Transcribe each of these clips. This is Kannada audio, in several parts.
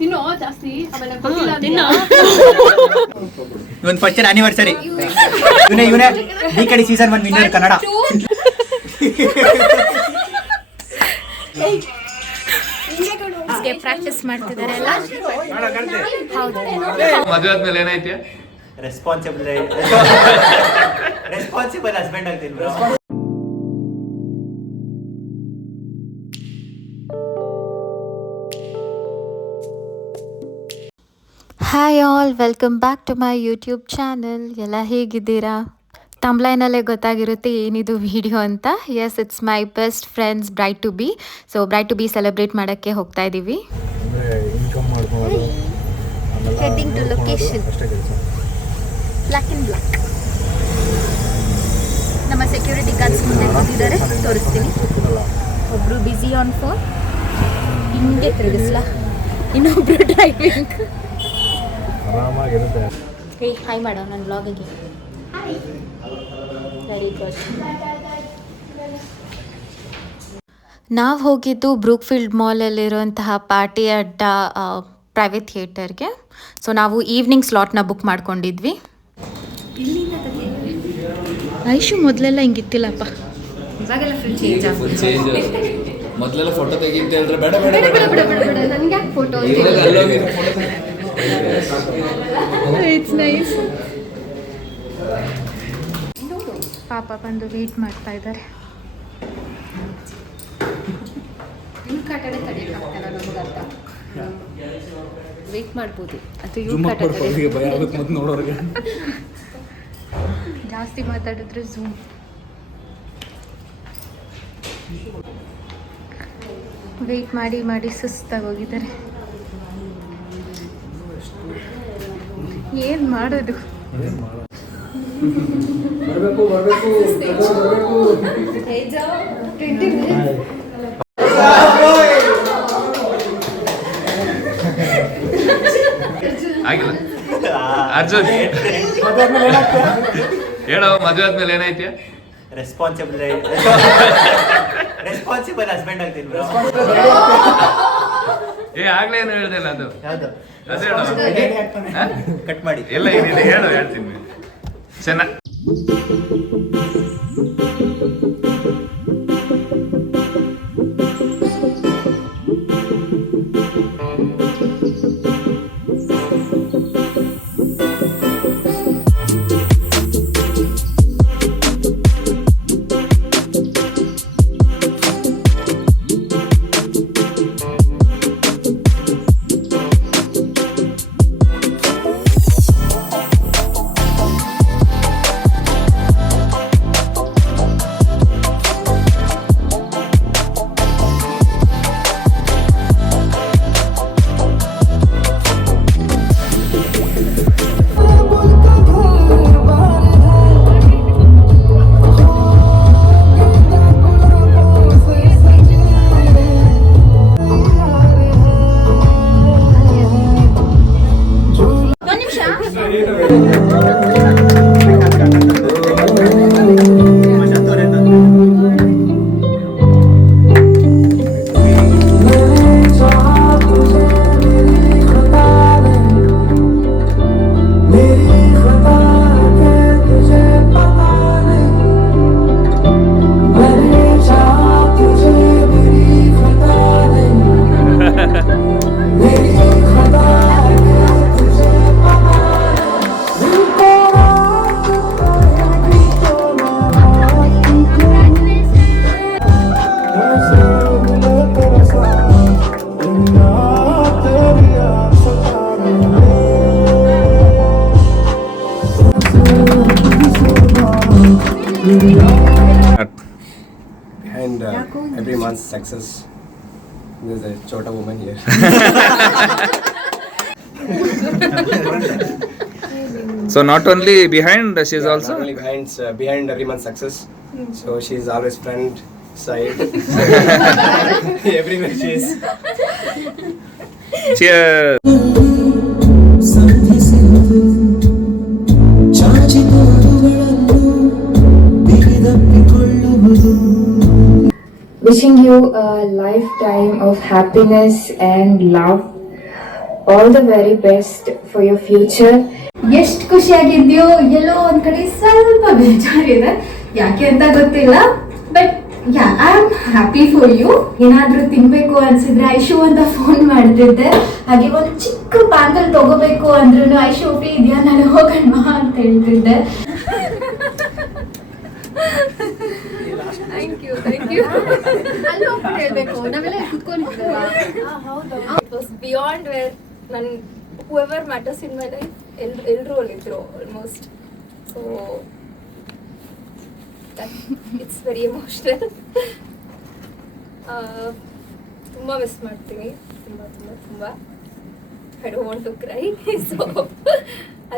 ತಿನ್ನೋ ಜಾಸ್ತಿ ಆಮೇಲೆ ಗೊತ್ತಿಲ್ಲ ತಿನ್ನೋ ಇವನ್ ಫಸ್ಟ್ ಆನಿವರ್ಸರಿ ಇವನೇ ಡಿ ಕಡಿ ಸೀಸನ್ 1 ವಿನ್ನರ್ ಕನ್ನಡ. ಪ್ರಾಕ್ಟೀಸ್ ಮಾಡ್ತಿದ್ದಾರೆ ಎಲ್ಲ. ಹೌದು, ಮದುವೆ ಆದ್ಮೇಲೆ ಏನೈತೆ? ರೆಸ್ಪಾನ್ಸಿಬಲ್ ಹಸ್ಬೆಂಡ್ ಆಗ್ತೀನಿ bro. Hi all, welcome back to my YouTube channel. ಎಲ್ಲ ಹೇಗಿದ್ದೀರಾ? ತಮ್ಲೈನಲ್ಲೇ ಗೊತ್ತಾಗಿರುತ್ತೆ ಏನಿದು ವಿಡಿಯೋ ಅಂತ. Yes, it's my best friend's bride to be. So bride to be celebrate ಮಾಡೋಕ್ಕೆ ಹೋಗ್ತಾ ಇದ್ದೀವಿ. Heading to location black and black. ನಮ್ಮ ಸೆಕ್ಯೂರಿಟಿ ಗಾರ್ಡ್ಸ್ ಮುಂದೆ ಕೂತಿದ್ದಾರೆ, ತೋರಿಸ್ತೀನಿ. ಒಬ್ಬರು ಬ್ಯುಸಿ ಆನ್ ಫೋನ್, ಹಿಂಗೆ ತಿರುಗಿಸ್ಲಾ, ಇನ್ನೊಬ್ರು ಡ್ರೈವಿಂಗ್. ಹೇ ಹಾಯ್ ಮಾಡೋ ನನ್ನ ಬ್ಲಾಗಿಗೆ. Very good. ನಾವು ಹೋಗಿದ್ದು ಬ್ರೂಕ್ಫೀಲ್ಡ್ ಮಾಲಲ್ಲಿರುವಂತಹ ಪಾರ್ಟಿ ಅಡ್ಡ ಪ್ರೈವೇಟ್ ಥಿಯೇಟರ್ಗೆ. ಸೊ ನಾವು ಈವ್ನಿಂಗ್ ಸ್ಲಾಟ್ನ ಬುಕ್ ಮಾಡ್ಕೊಂಡಿದ್ವಿ. ಐಶು ಮೊದಲೆಲ್ಲ ಹಿಂಗಿತ್ತಿಲ್ಲಪ್ಪ, ಇವಾಗೆಲ್ಲ ಫುಲ್ ಚೇಂಜ್ ಆಗುತ್ತೆ. ಮೊದಲೆಲ್ಲ ಫೋಟೋ ತೆಗಿಂತ ಹೇಳಿದ್ರೆ ಬೇಡ ಬೇಡ ಬೇಡ ನನಗೆ ಫೋಟೋ ಇಟ್ಸ್ ನೈಸ್. ಪಾಪ ಬಂದು ವೇಟ್ ಮಾಡ್ತಾ ಇದ್ದಾರೆ. ಇವ್ರ ಕಾಟಡೆ ತಡೆಯೋಕ್ಕಾಗ್ತಲ್ಲ ನಮಗೆ ಅರ್ಥ. ವೇಟ್ ಮಾಡ್ಬೋದು, ಅದು ಇವ್ರ ಕಾಟ ಭಯ ಆಗುತ್ತೆ ಮತ್ತೆ ನೋಡೋರಿಗೆ. ಜಾಸ್ತಿ ಮಾತಾಡಿದ್ರೆ ಝೂಮ್. ವೇಟ್ ಮಾಡಿ ಮಾಡಿ ಸುಸ್ತಾಗಿ ಹೋಗಿದ್ದಾರೆ. ಏನು ಮಾಡೋದು? ಆಗಿಲ್ಲ ಅರ್ಜುನ್ ಹೇಳೋ, ಮದುವೆ ಆದ್ಮೇಲೆ ಏನೈತೆ? ರೆಸ್ಪಾನ್ಸಿಬಲ್ ಹಸ್ಬೆಂಡ್ ಆಗ್ತೀನಿ ಬ್ರೋ. ಆಗ್ಲೇ ಏನು ಹೇಳ್ದಿಲ್ಲ ಅದು. ಯಾವ್ದು? ಅದೇ ಹೇಳೋ. ಕಟ್ ಮಾಡಿ ಎಲ್ಲ ಏನಿದೆ ಹೇಳು, ಹೇಳ್ತೀನಿ. ಚೆನ್ನಾಗಿ behind every man's success there's a chota woman here. So not only behind, she is also not only behind every man's success. So she is always friend side. Everywhere she is. Cheers. Wishing you a lifetime of happiness and love. all the very best for your future. ಎಷ್ಟು ಖುಷಿಯಾಗಿದ್ಯೋ ಎಲ್ಲೋ ಒಂದ್ ಕಡೆ ಸ್ವಲ್ಪ ಬೇಜಾರಿದೆ, ಯಾಕೆ ಅಂತ ಗೊತ್ತಿಲ್ಲ. But yeah I am happy for you. ಏನಾದ್ರೂ ತಿನ್ಬೇಕು ಅನ್ಸಿದ್ರೆ ಐಶು ಅಂತ ಫೋನ್ ಮಾಡ್ತಿದ್ದೆ. ಹಾಗೆ ಒಂದು ಚಿಕ್ಕ ಪ್ಯಾಂಕಲ್ ತಗೋಬೇಕು ಅಂದ್ರೂ ಐಶು ಫ್ರೀ ಇದೆಯಾ, ನಾನು ಹೋಗೋಣ ಅಂತ ಹೇಳ್ತಿದ್ದೆ. ಥ್ಯಾಂಕ್ ಯು ಅಲ್ಲಿ ಹೋಗ್ಬಿಟ್ಟು ಹೇಳ್ಬೇಕು, ನಾವೆಲ್ಲ ಕುತ್ಕೊಂಡಿದ್ದೀವಲ್ಲ. It was beyond where none whoever matters in my life ಎಲ್ಲರೂ ಅಲ್ಲಿದ್ರು almost. So it's very emotional. ತುಂಬ ಮಿಸ್ ಮಾಡ್ತೀನಿ, ತುಂಬ ತುಂಬ ತುಂಬ. I don't want to cry, so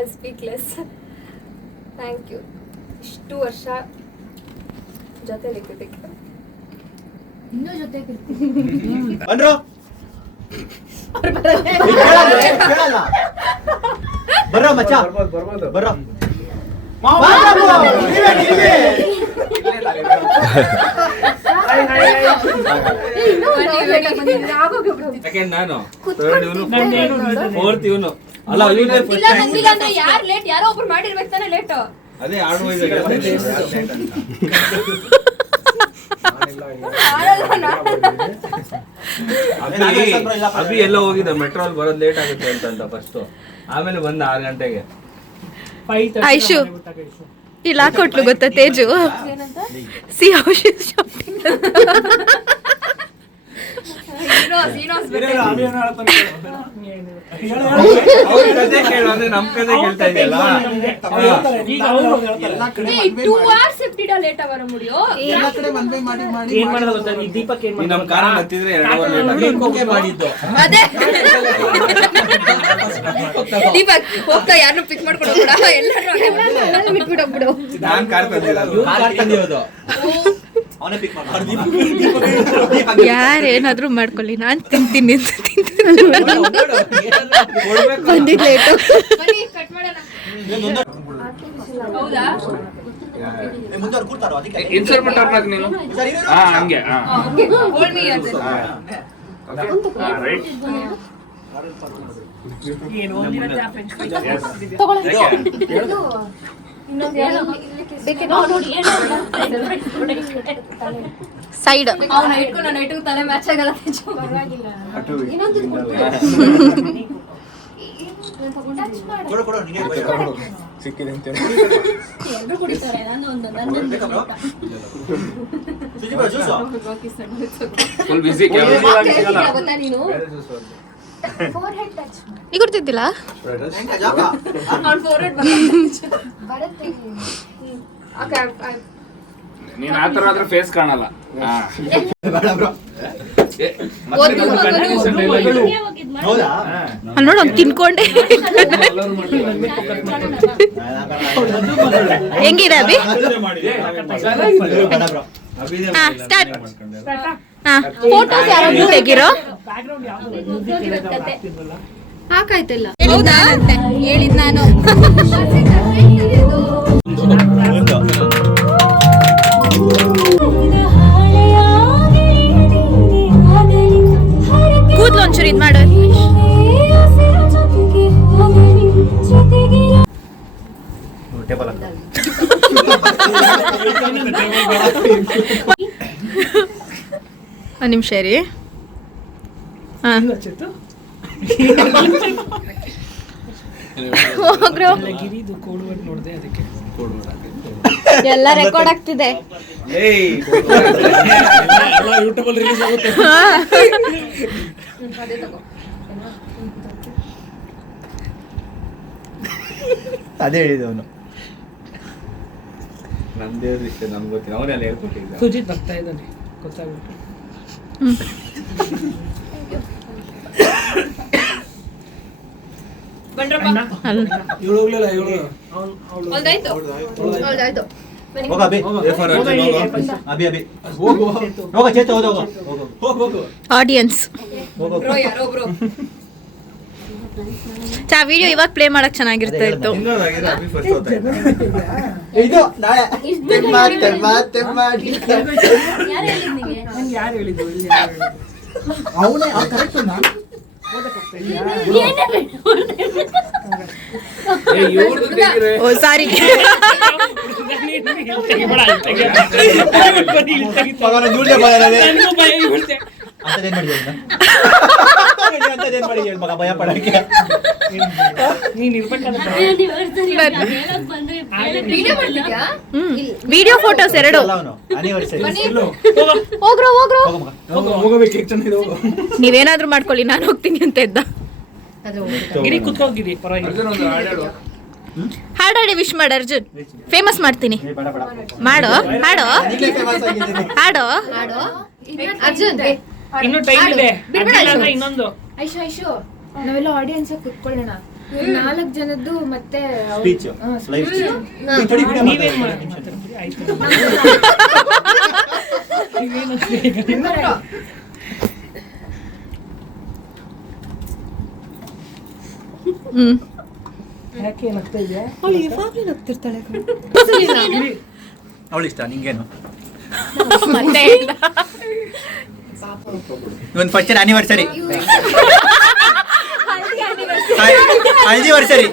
I speak less. Thank you ಇಷ್ಟು ವರ್ಷ ಜೊತೆಲಿದ್ದಕ್ಕೆ. ಇನ್ನೂ ಜೊತೆಗಿರ್ತೀನಿ. ಬನ್ರೋ ಬರ್ರೋ ಮಚ್ಚ, ಬರ್ರೋ ನಾನು ಫೋರ್ತ್ ಇವನು ಅಲ್ಲ, ಯಾರು ಲೇಟ್, ಯಾರೋ ಒಬ್ರು ಮಾಡಿರ್ಬೇಕು ತಾನೆ ಲೇಟ್. ಅದೇ ಅಭಿ ಎಲ್ಲ ಹೋಗಿದ್ದ ಮೆಟ್ರೋಲ್ ಬರೋದ್ ಲೇಟ್ ಆಗುತ್ತೆ ಅಂತ ಫಸ್ಟ್, ಆಮೇಲೆ ಬಂದ 6 ಗಂಟೆಗೆ. ಐಶು ಇಲ್ಲ ಕೊಟ್ಲು ಗೊತ್ತಾ Teju, C how she is shopping. ನಮ್ ಕತೆ ಕೇಳ್ತಾ ಇದೆಯಲ್ಲ. 2 hours ಲೇಟ್ ಆಗ ಮುಡಿಯೋ. ನಮ್ ಕಾರಣ ಹತ್ತಿದ್ರೆ 2 ಅವರ್ ಲೇಟ್ ಮಾಡಿದ್ದು. ದೀಪಕ್ ಹೋಗ್ತಾ ಯಾರನ್ನು ಪಿಕ್ ಮಾಡ್ಕೊಂಡು ಹೋಗ್ಬಿಡ, ಎಲ್ಲರೂ ಬಿಟ್ಬಿಡೋಗ್ಬಿಡು. ನಾನ್ ಕಾರ್ ತಂದಿರೋದು. ಯಾರೇನಾದ್ರೂ ಮಾಡ್ಕೊಳ್ಳಿ, ನಾನ್ ತಿಂತೀನಿ ಬಂದಿದ್ ಲೇಟು. ಹೌದಾ? ಇನ್ಸ್ಟಾಲ್ಮೆಂಟ್ ನೀನು ಹಂಗೆ Hold me here then. Right. Side ಅವನ ಇಟ್ಕೊಂಡು ನಾನು ಇಟ್ಟು ತಲೆ ಮ್ಯಾಚ್ ಆಗಲ್ಲ. ಫುಲ್ ಬಿಸಿ. ಗೊತ್ತಾ ನೀನು ನೀ ಗೊತ್ತಿದ್ದಿಲ್ಲ? ಅವ್ನು ಫೋರ್ಹೆಡ್ ಬರುತ್ತೆ. ನೀನ್ ಆತರ ಆದ್ರೆ ಫೇಸ್ ಕಾಣಲ್ಲ. ನೋಡು ಅವ್ನು ತಿನ್ಕೊಂಡೆ. ಹೆಂಗಿದೆ ಅಭಿ? ಸ್ಟಾರ್ಟ್. ಫೋಟೋಸ್ ಯಾರು ತೆಗಿರೋ? ಹಾಕಾಯ್ತಲ್ಲ. ಹೌದಾ ಅಂತ ಹೇಳಿದ್ ನಾನು. ಕೂದ್ಲು ಒಂಚೂರು ಇದ್ ಮಾಡು. ಒಂದ್ ನಿಮಿಷ ರೀ. ಎಲ್ಲ ರೆಕಾರ್ಡ್ ಆಗ್ತಿದೆ. ಅದೇ ಹೇಳಿದ ಅವನು. ನಮ್ದೇ ಇಷ್ಟ, ನಮ್ಗೆ ಗೊತ್ತಿಲ್ಲ. ಅವನೆಲ್ಲ ಹೇಳ್ಕೊಟ್ಟಿದ್ದ. ಸುಜಿತ್ ಬರ್ತಾ ಇದ್ದಾನೆ ಗೊತ್ತಾಗ್ಬಿಟ್ಟು. ಇವಳು ಹೋಗ್ಲಿಲ್ಲ, ಇವಳು ಹೌದಾಯ್ತು ಹೌದಾಯ್ತು. ಹೋಗ ಅಭಿ, ಅಭಿ ಅಭಿ ಹೋಗ, ಚೇತು ಹೋಗು. ಆಡಿಯನ್ಸ್ ಬ್ರೋ ಯಾರೋ ಒಬ್ರು ವಿಡಿಯೋ ಇವಾಗ ಪ್ಲೇ ಮಾಡಕ್ ಚೆನ್ನಾಗಿರ್ತಾ ಇತ್ತು. ಇದು ನಾಳೆ ತೆಮ್ಮ ಯಾರು ಹೇಳಿದ್ದು? ಇಲ್ಲಿ ಅವನೇ ಕರೆಕ್ಟ್. ನಾನು ಓ ಸಾರಿ. ಮಗ ಭಯ ಪಡಕ್ಕೆ ನೀನ್ ಇರ್ಬೇಕಾದ್ರೆ ವಿಡಿಯೋ ಫೋಟೋಸ್ ಎರಡು. ಹೋಗಬೇಕು ಚೆನ್ನಾಗಿದೆ ಹೋಗು. ನೀವೇನಾದ್ರೂ ಮಾಡ್ಕೊಳ್ಳಿ, ನಾನು ಹೋಗ್ತೀನಿ ಅಂತ ಇದ್ದ. ಗಿರಿ ಕುತ್ಕೋಗಿರಿ ಪರವಾಗಿಲ್ಲ. ಅರ್ಜುನ್ ಒಂದು ಹಾಡಾಡು. ಹಾಡಾಡಿ ವಿಶ್ ಮಾಡು ಅರ್ಜುನ್. ಫೇಮಸ್ ಮಾಡ್ತೀನಿ. ಮಾಡು ಹಾಡು ಹಾಡು. ಅರ್ಜುನ್ ಇನ್ನು ಟೈಮ್ ಇದೆ. ಅರ್ಜುನ್ ಅಲ್ಲ, ಇನ್ನೊಂದು ಐಶು ನಾವೆಲ್ಲ ಆಡಿಯನ್ಸ್ ಕುತ್ಕೊಳ್ಳೋಣ. 4 ಜನದ್ದು ಮತ್ತೆ ಸ್ಪೀಚ್ ಲೈವ್ ನೀವೇನ್ ಮಾತಾಡ್ತೀರಿ? ಆಯ್ತು. ನೀವೇನು ಯಾಕೆ ನಗ್ತಾ ಇದೆಯಾ? ಅವಳಿಷ್ಟ ನಿಂಗೇನು ಮತ್ತೆ ಒಂದು ಫಸ್ಟ್ ಆನಿವರ್ಸರಿ ಹಳದಿ ವರ್ಷರಿ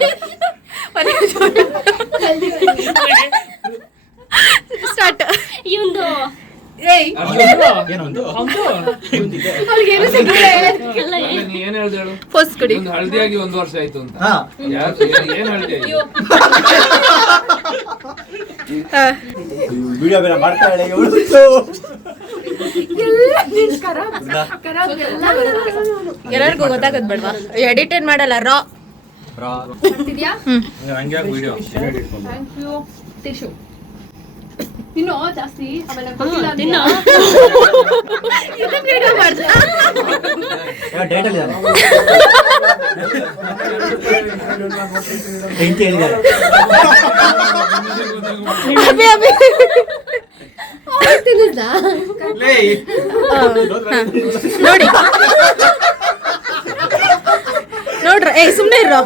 ಸ್ಟಾರ್ಟ್. ಏನೊಂದು ನೀ ಏನ್ ಹೇಳ್ದೆ ಹೇಳು? ಪೋಸ್ಟ್ ಕೊಡಿ. ಒಂದು ಹಳದಿಯಾಗಿ 1 ವರ್ಷ ಆಯ್ತು ಅಂತ. ಹಾ ಏನ್ ಹಳದಿ ಆಯ್ತು? ವಿಡಿಯೋ ಬೇರೆ ಮಾಡ್ತಾಳೆ ಇವಳು. ಎಲ್ಲರಿಗೂ ಗೊತ್ತಾಗದ್ ಬೇಡವಾ? ಎಡಿಟೇಟ್ ಮಾಡಲ್ಲ, ರಾ. ಹಂಗೆ ವಿಡಿಯೋ ತಿನ್ನೋ ಜಾಸ್ತಿ ಆಮೇಲೆ ವಿಡಿಯೋ ಮಾಡ್ತಾ ಡೇಟ್ ಅಲ್ಲಿ ಹೆಂಗೆ ಹೇಳಿದ್ದಾರೆ ಅಭಿ ಅಭಿ ನೋಡಿ ನೋಡ್ರ. ಏಯ್ ಸುಮ್ನೆ ಇರೋ.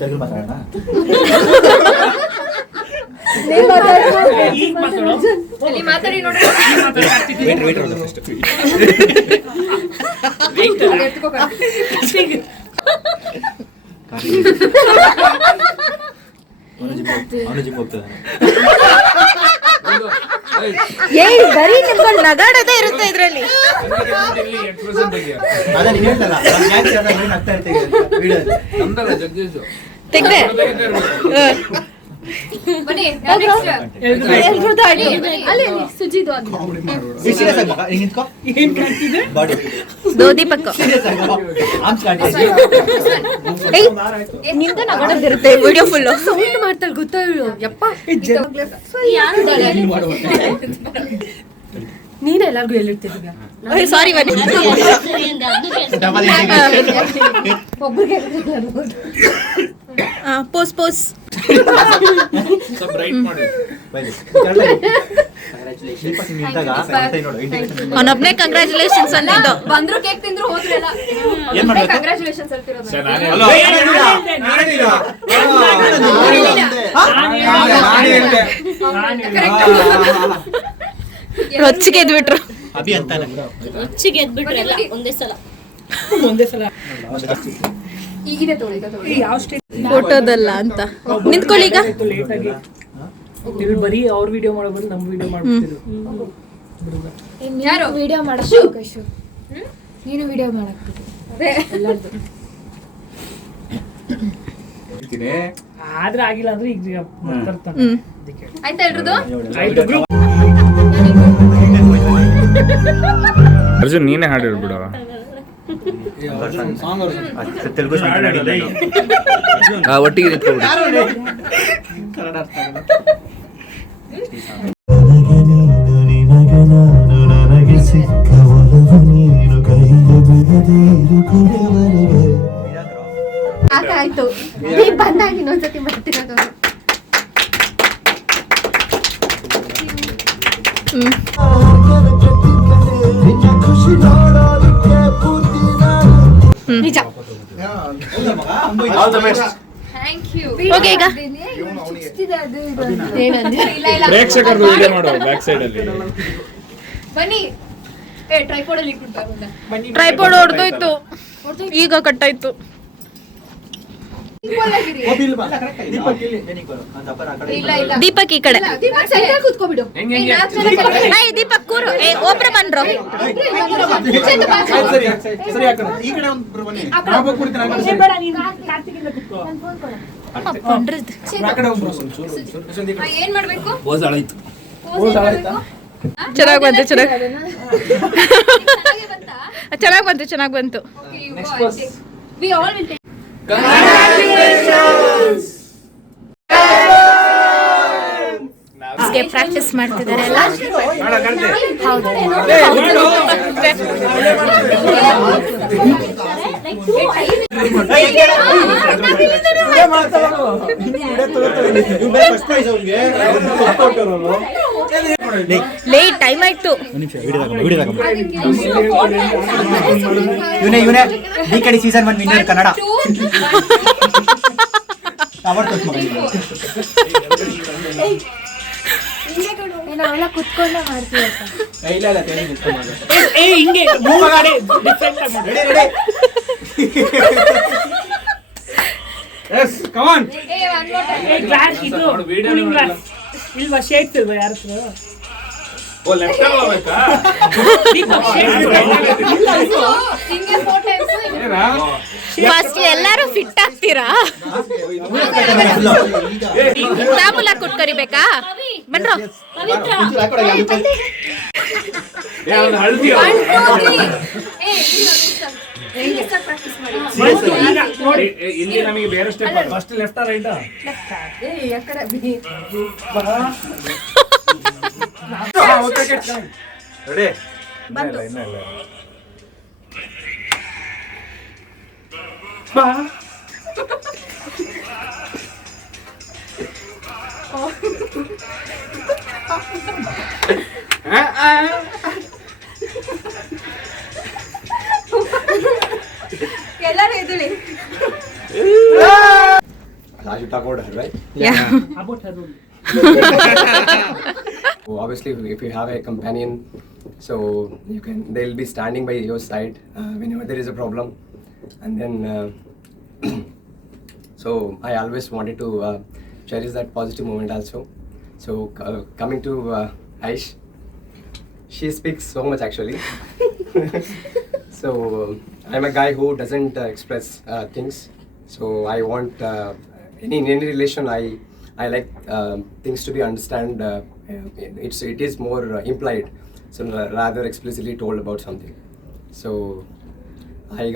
ತೆಗೆದು ಮಾತಾಡೋಣ. ಈಗ ಮಾತಾಡೋ. ಮಾತಾಡಿ ನೋಡ್ರಿ. ವೇಟ್ ಅಲ್ಲ ಫಸ್ಟ್ ಅವನು ಜಿಮ್ ಹೋಗ್ತದೆ. ಏಯ್ ಬರೀ ನಿಮ್ಗೊಂದು ನಗಾಡೋದೇ ಇರುತ್ತೆ ಇದ್ರಲ್ಲಿ. ಅದೇ ನೀನು ಹೇಳ್ತಲ್ಲ ನಾನು ಆಗ್ತಾ ಇರ್ತೀವಿ ವಿಡಿಯೋದಲ್ಲಿ. ನಮ್ದಲ್ಲ ಜಗದೀಶ್ ತೆಗ್ದೆ. ಬನ್ನಿ ಎಲ್ರದ್ದು ಆಡಿ. ಅಲ್ಲಿ ಸುಜಿದು ಅದು ಸೀರಿಯಸ್ ಆಗಿ ಹಿಂಗೆ ನಿಂತ್ಕೋ. ಏನ್ ಕಾಣ್ತಿದೆ? ಬಾಡಿ ದೋದಿ ಪಕ್ಕ. ಸೀರಿಯಸ್ ಆಗಿ ಆರ್ಮ್ಸ್ ಕಾಣ್ತಿದೆ. ಏಯ್ ನಿಂದ ನಗಾಡೋದಿರುತ್ತೆ ವಿಡಿಯೋ ಫುಲ್ಲು. ಸೌಂಡ್ ಮಾಡ್ತಾಳೆ ಗೊತ್ತಾ ಇವಳು. ಯಪ್ಪ ನೀನ್ ಎಲ್ಲಾರ್ಗು ಹೇಳಿರ್ತಿದ್ಯ. ಸಾರಿ ಬನ್ನಿ. ಡಬಲ್ ಒಬ್ರಿಗೆ ಪೋಸ್ ಪೋಸ್. ಸ್ವಲ್ಪ ರೈಟ್ ಮಾಡಿ. ಅವನೊಬ್ನೇ ಕಂಗ್ರ್ಯಾಚುಲೇಷನ್ಸ್ ಅಂತಿದ್ದು. ಬಂದ್ರು ಕೇಕ್ ತಿಂದ್ರು ಹೋದ್ರಲ್ಲ. ಏನ್ ಮಾಡ್ಬೇಕು? ಕಂಗ್ರ್ಯಾಚುಲೇಷನ್ಸ್ ಹೇಳ್ತಿರೋದು. ರೊಚ್ಚಿಗೆ ಎದ್ಬಿಟ್ರು. ಅಭಿ ಅಂತಾನೆ ರೊಚ್ಚಿಗೆ ಎದ್ಬಿಟ್ರಲ್ಲ ಒಂದೇ ಸಲ. ಒಂದೇ ಸಲ ಇದೆ ತೋಳಿ ಯಾವ ಸ್ಟೇಜ್ ಫೋಟೋದಲ್ಲ ಅಂತ ನಿಂತ್ಕೊಳ್ಳಿ ಈಗ. ಲೇಟ್ ಆಗಿ ಇವ್ರು ಬರೀ ಅವ್ರ ವಿಡಿಯೋ ಮಾಡೋ ಬದಲು ನಮ್ಮ ವಿಡಿಯೋ ಮಾಡ್ತಿದ್ರು. ಯಾರು ವಿಡಿಯೋ ಮಾಡಕ್ಕೆ ಐಶು ನೀನು ವಿಡಿಯೋ ಮಾಡಕ್ಕೆ ಎಲ್ಲರದು ಆದ್ರೆ ಆಗಿಲ್ಲ ಅಂದ್ರೆ ಈಗ ಮಾತಾಡ್ತಾನೆ. ಅದಕ್ಕೆ ಆಯ್ತಾ ಎಲ್ರದು? ಆಯ್ತು group. ಅರ್ಜುನ್ ನೀನೇ ಹಾಡಿರ್ ಬಿಡು. ತೆಲುಗು ಒಟ್ಟಿಗೆ ನಿಂತ್ಕೊಬಿಡು. ಕನ್ನಡ ಅರ್ಥ ಆಗಲ್ಲ. ಆಯ್ತು ನೀನ್ ಬಂದಾಗ ಇನ್ನೊಂದ್ಸತಿ ಬರ್ತಿರೋದು. ನಿಜ. All the best. Thank you. Okay ಈಗ ಇಲ್ಲ ಇಲ್ಲ ಪ್ರೇಕ್ಷಕರದು ವಿಡಿಯೋ ಮಾಡು ಬ್ಯಾಕ್ ಸೈಡ್ ಅಲ್ಲಿ. ಬನ್ನಿ ಟ್ರೈಪೋರ್ಡಲ್ಲಿ ಇಟ್ಬಿಟ್ಟು ಟ್ರೈಪೋಡ್ ಹೊಡೆದೋಯ್ತು, ಈಗ ಕಟ್ಟಾಯ್ತು. ದೀಪಕ್ ಈ ಕಡೆ. ಕೂತ್ಕೋಬಿಡು. ಏಯ್ ದೀಪಕ್ ಕೂರು. ಒಬ್ರು ಬಂದ್ರು. ಏನ್ ಮಾಡ್ಬೇಕು? ಚೆನ್ನಾಗ್ ಬಂತು, ಚೆನ್ನಾಗ್ ಬಂತು. We all will take. Practice ಮಾಡ್ತಿದ್ದಾರೆ ಎಲ್ಲ. ಹೌದು. ಲೇಟ್ ಟೈಮ್ ಆಯ್ತು. ಇವನೇ ಡಿ ಕಡಿ ಸೀಸನ್ 1 ವಿನ್ನರ್ ಕನ್ನಡ. ನಾವೆಲ್ಲ ಕುತ್ಕೊಂಡೆ ಮಾಡ್ತೀವಪ್ಪ. ಹಿಂಗೆ ಡಿಫ್ರೆಂಟ್ ಆಗಿ ಗ್ಲಾಸ್ ಇದು ಕೂಲಿಂಗ್ ಗ್ಲಾಸ್ ಇಲ್ವಾ? ಶೇಕ್ ಇಲ್ವಾ ಯಾರ ಹತ್ರ? ಫಸ್ಟ್ ಎಲ್ಲರೂ ಫಿಟ್ ಆಗ್ತೀರಾ? ತಾಂಬೂಲ ಕೊಟ್ಟು ಕರಿಬೇಕಾ? ಬನ್ರೋ. ಇಲ್ಲಿ ನಮಗೆ ಬೇರೆ step. First left right? Ready? ಎಲ್ಲರೂ ಎದುಳಿ. Raju talk about her, right? Yeah. about her role. So obviously, if you have a companion, so they'll be standing by your side whenever there is a problem, and then so I always wanted to cherish that positive moment also. So coming to Aish, she speaks so much actually. So I'm a guy who doesn't express things. So I want in any relation I like things to be understand. It is more implied, so rather explicitly told about something. So I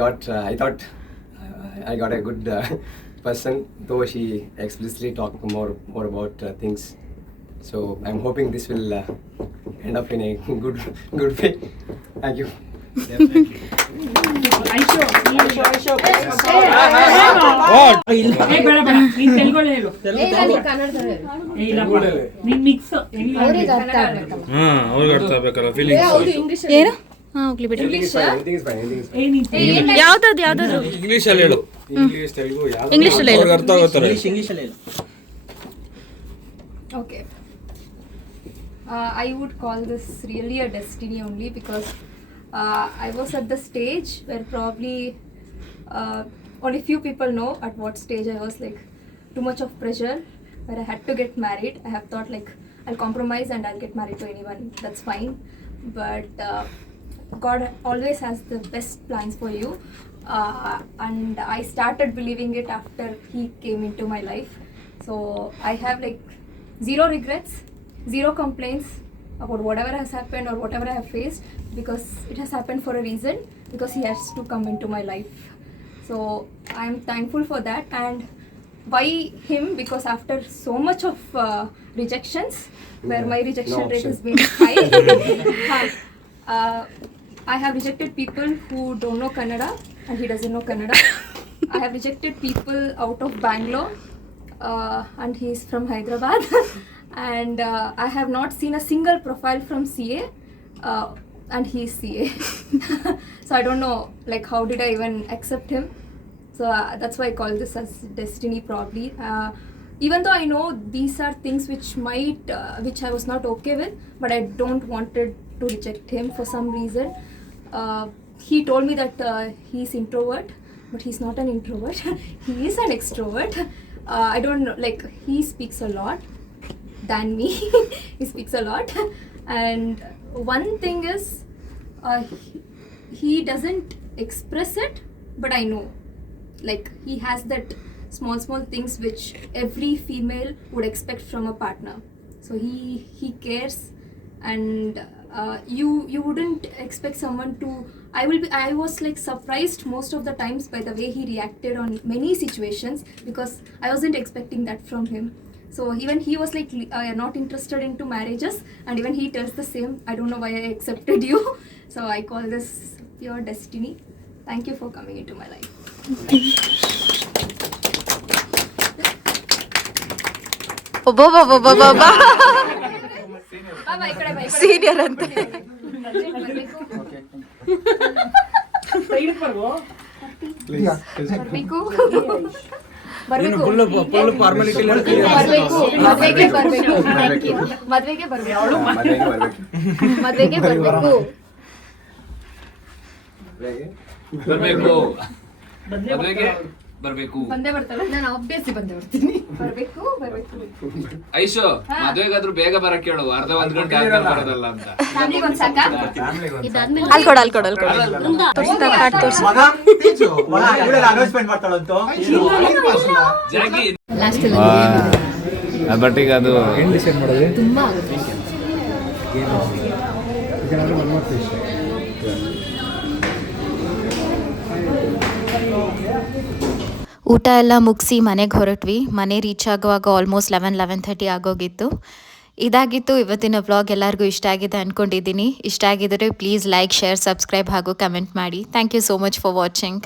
thought I got a good person, though she explicitly talked more about things. So I'm hoping this will end up in a good way. Thank you. ಬೇಡ ನೀನ್ ತೆಲುಗಲ್ಲೇ ಹೇಳು. ಇಲ್ಲ ನೀನ್ ಮಿಕ್ಸ್ ಅವ್ರಿಗೆ ಅರ್ಥ ಆಗ್ಬೇಕಲ್ಲ. ಅವ್ರಿಗೆ ಅರ್ಥ ಆಗ್ಬೇಕಲ್ಲ ಫೀಲಿಂಗ್ಸ್. ಏನು? ಹೋಗ್ಲಿ ಬಿಡಿ. Everything is fine. ಯಾವ್ದಾದ್ರು ಇಂಗ್ಲಿಷ್ ಅಲ್ಲಿ ಹೇಳು. ಇಂಗ್ಲಿಷ್ ತೆಲುಗು ಯಾವ್ದು ಇಂಗ್ಲಿಷ್ ಅಲ್ಲಿ ಹೇಳು. ಅವ್ರಿಗೆ ಅರ್ಥ ಆಗುತ್ತಾರೆ. ಇಂಗ್ಲಿಷ್ ಅಲ್ಲಿ ಹೇಳು. Okay. I would call this really a destiny only because I was at the stage where probably only few people know at what stage I was, like too much of pressure where I had to get married. I have thought like I'll compromise and I'll get married to anyone, that's fine, but God always has the best plans for you, and I started believing it after he came into my life. So I have like zero regrets, zero complaints about whatever has happened or whatever I have faced, because it has happened for a reason, because he has to come into my life. So I am thankful for that. And why him? Because after so much of rejections, where my rejection rate has been high, I have rejected people who don't know Kannada and he doesn't know Kannada. I have rejected people out of Bangalore and he is from Hyderabad. And I have not seen a single profile from CA and he is CA. So I don't know like how did I even accept him. So that's why I call this as destiny probably. Even though I know these are things which I was not okay with, but I don't wanted to reject him for some reason. He told me that he's introvert, but he's not an introvert. He is an extrovert. I don't know, like he speaks a lot than me. He speaks a lot. And one thing is, he doesn't express it, but I know. Like he has that small things which every female would expect from a partner. So he cares, and you wouldn't expect someone to. I was like surprised most of the times by the way he reacted on many situations, because I wasn't expecting that from him. So even he was like not interested into marriages, and even he tells the same. I don't know why I accepted you. So I call this pure destiny. Thank you for coming into my life. Senior ಅಂತ ಮದ್ವೆಗೆ ಬರ್ಬೇಕು. ಬರ್ಬೇಕು ಬಂದೇ ಬರ್ತಾಳೆ. ನಾನು ಆಬ್ವಿಯಸ್ಲಿ ಬಂದೇ ಬರ್ತೀನಿ. ಬರ್ಬೇಕು. ಐಶು ಮದ್ವೆಗಾದ್ರೂ ಬೇಗ ಬರಕ್ ಕೇಳು, ಅರ್ಧ ಒಂದ್ ಗಂಟೆ ಆದ್ಮೇಲೆ ಬರೋದಲ್ಲ ಅಂತ. ಫ್ಯಾಮಿಲಿಗೆ ಒಂದ್ ಸಾಕಾ? ಅನೌನ್ಸ್ಮೆಂಟ್ ಮಾಡ್ತಾಳಂತೂ. ಬಟ್ ಈಗ ಅದು ಏನ್ ಡಿಸೈಡ್ ಮಾಡೋದು? ತುಂಬಾ ಆಗುತ್ತೆ. ಊಟ ಎಲ್ಲ ಮುಗಿಸಿ ಮನೆಗೆ ಹೊರಟ್ವಿ. ಮನೆ ರೀಚ್ ಆಗುವಾಗ ಆಲ್ಮೋಸ್ಟ್ 11:30 ಆಗೋಗಿತ್ತು. ಇದಾಗಿತ್ತು ಇವತ್ತಿನ ವ್ಲಾಗ್. ಎಲ್ಲರಿಗೂ ಇಷ್ಟ ಆಗಿದೆ ಅಂದ್ಕೊಂಡಿದ್ದೀನಿ. ಇಷ್ಟ ಆಗಿದ್ದರೆ ಪ್ಲೀಸ್ ಲೈಕ್, ಶೇರ್, ಸಬ್ಸ್ಕ್ರೈಬ್ ಹಾಗೂ ಕಮೆಂಟ್ ಮಾಡಿ. Thank you so much for watching.